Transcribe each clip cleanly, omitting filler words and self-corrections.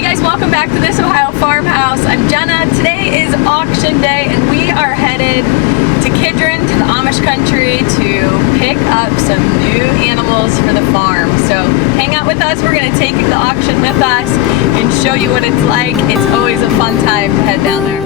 Hey guys, welcome back to This Ohio Farmhouse. I'm Jenna. Today is auction day and we are headed to Kidron, to the Amish country, to pick up some new animals for the farm. So hang out with us. We're going to take the auction with us and show you what it's like. It's always a fun time to head down there.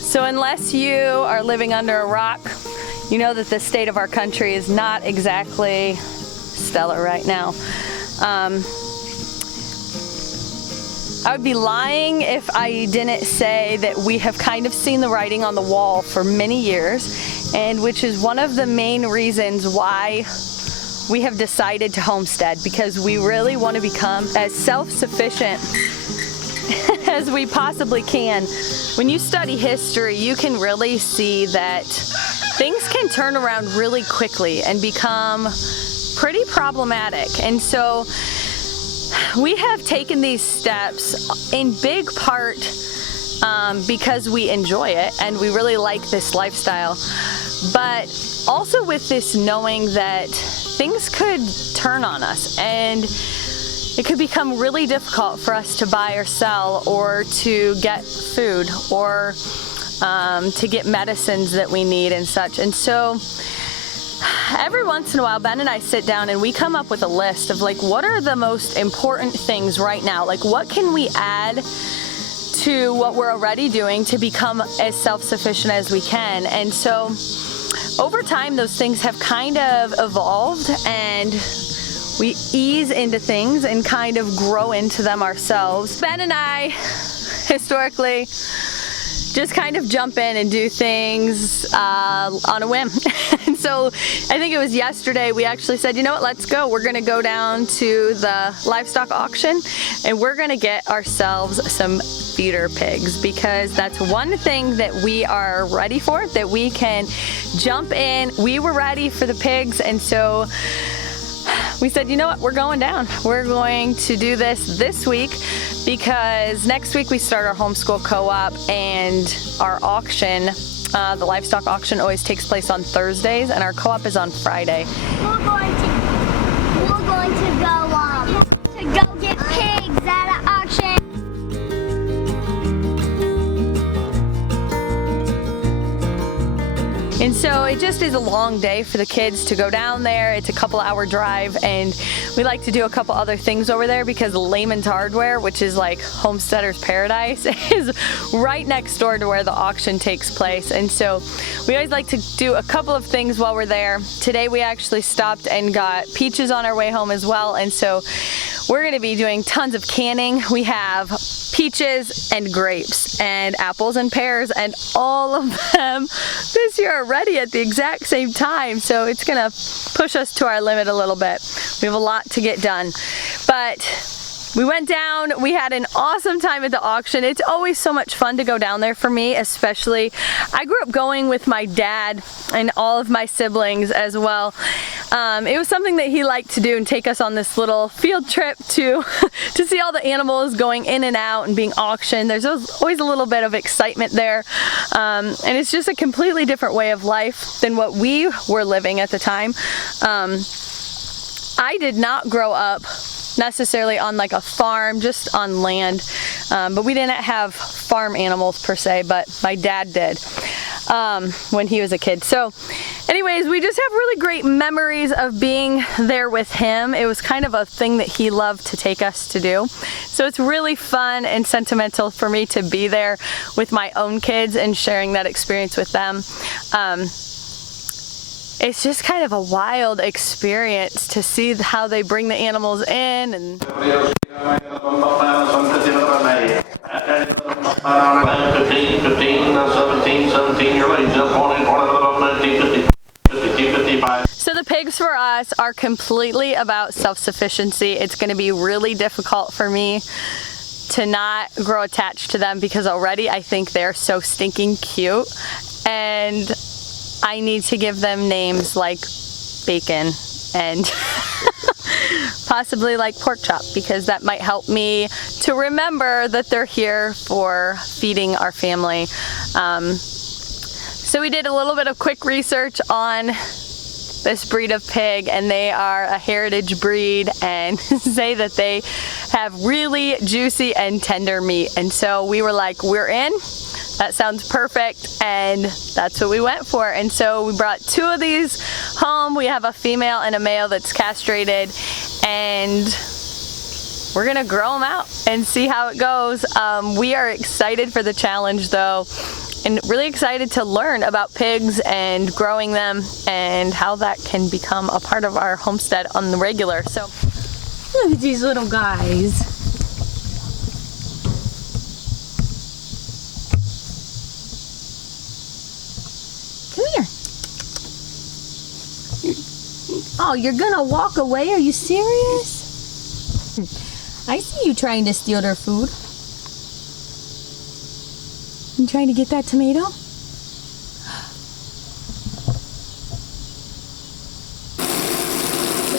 So unless you are living under a rock, you know that the state of our country is not exactly stellar right now. I would be lying if I didn't say that we have kind of seen the writing on the wall for many years, and which is one of the main reasons why we have decided to homestead, because we really want to become as self-sufficient as we possibly can. When you study history, you can really see that things can turn around really quickly and become pretty problematic. And so we have taken these steps in big part because we enjoy it and we really like this lifestyle, but also with this knowing that things could turn on us and it could become really difficult for us to buy or sell, or to get food, or to get medicines that we need and such. And so every once in a while, Ben and I sit down and we come up with a list of like, what are the most important things right now? Like, what can we add to what we're already doing to become as self-sufficient as we can? And so over time, those things have kind of evolved, and we ease into things and kind of grow into them ourselves. Ben and I, historically, just kind of jump in and do things on a whim. And so I think it was yesterday we actually said, you know what, let's go. We're gonna go down to the livestock auction and we're gonna get ourselves some feeder pigs, because that's one thing that we are ready for, that we can jump in. We were ready for the pigs, and so we said, you know what, we're going down. We're going to do this week, because next week we start our homeschool co-op, and our auction, the livestock auction, always takes place on Thursdays, and our co-op is on Friday. We're going to go get pigs at an auction. And so it just is a long day for the kids to go down there. It's a couple-hour drive, and we like to do a couple other things over there because Lehman's Hardware, which is like Homesteaders Paradise, is right next door to where the auction takes place. And so we always like to do a couple of things while we're there. Today we actually stopped and got peaches on our way home as well, and so we're going to be doing tons of canning. We have peaches and grapes and apples and pears, and all of them this year are ready at the exact same time. So it's going to push us to our limit a little bit. We have a lot to get done. But we went down, we had an awesome time at the auction. It's always so much fun to go down there for me, especially. I grew up going with my dad and all of my siblings as well. It was something that he liked to do, and take us on this little field trip to see all the animals going in and out and being auctioned. There's always a little bit of excitement there, and it's just a completely different way of life than what we were living at the time. I did not grow up necessarily on like a farm, just on land, but we didn't have farm animals per se, but my dad did when he was a kid. So anyways, we just have really great memories of being there with him. It was kind of a thing that he loved to take us to do. So it's really fun and sentimental for me to be there with my own kids and sharing that experience with them. It's just kind of a wild experience to see how they bring the animals in. And the pigs for us are completely about self-sufficiency. It's going to be really difficult for me to not grow attached to them because already I think they're so stinking cute, and I need to give them names like Bacon and possibly like Pork Chop, because that might help me to remember that they're here for feeding our family. So we did a little bit of quick research on this breed of pig, and they are a heritage breed and say that they have really juicy and tender meat. And so we were like, we're in. That sounds perfect, and that's what we went for. And so we brought 2 of these home. We have a female and a male that's castrated, and we're gonna grow them out and see how it goes. We are excited for the challenge though, and really excited to learn about pigs and growing them and how that can become a part of our homestead on the regular. So look at these little guys. Come here. Oh, you're gonna walk away? Are you serious? I see you trying to steal their food. You trying to get that tomato? You're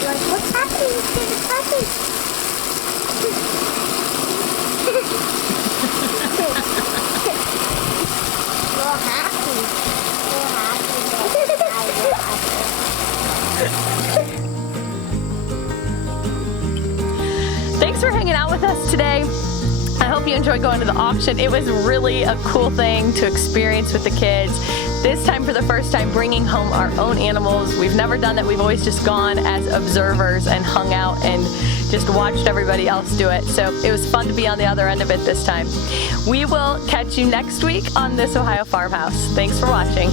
like, what's happening to the puppies? You're happy. thanks for hanging out with us today. I hope you enjoyed going to the auction. It was really a cool thing to experience with the kids. This time, for the first time, bringing home our own animals. We've never done that. We've always just gone as observers and hung out and just watched everybody else do it. So it was fun to be on the other end of it this time. We will catch you next week on This Ohio Farmhouse. Thanks for watching.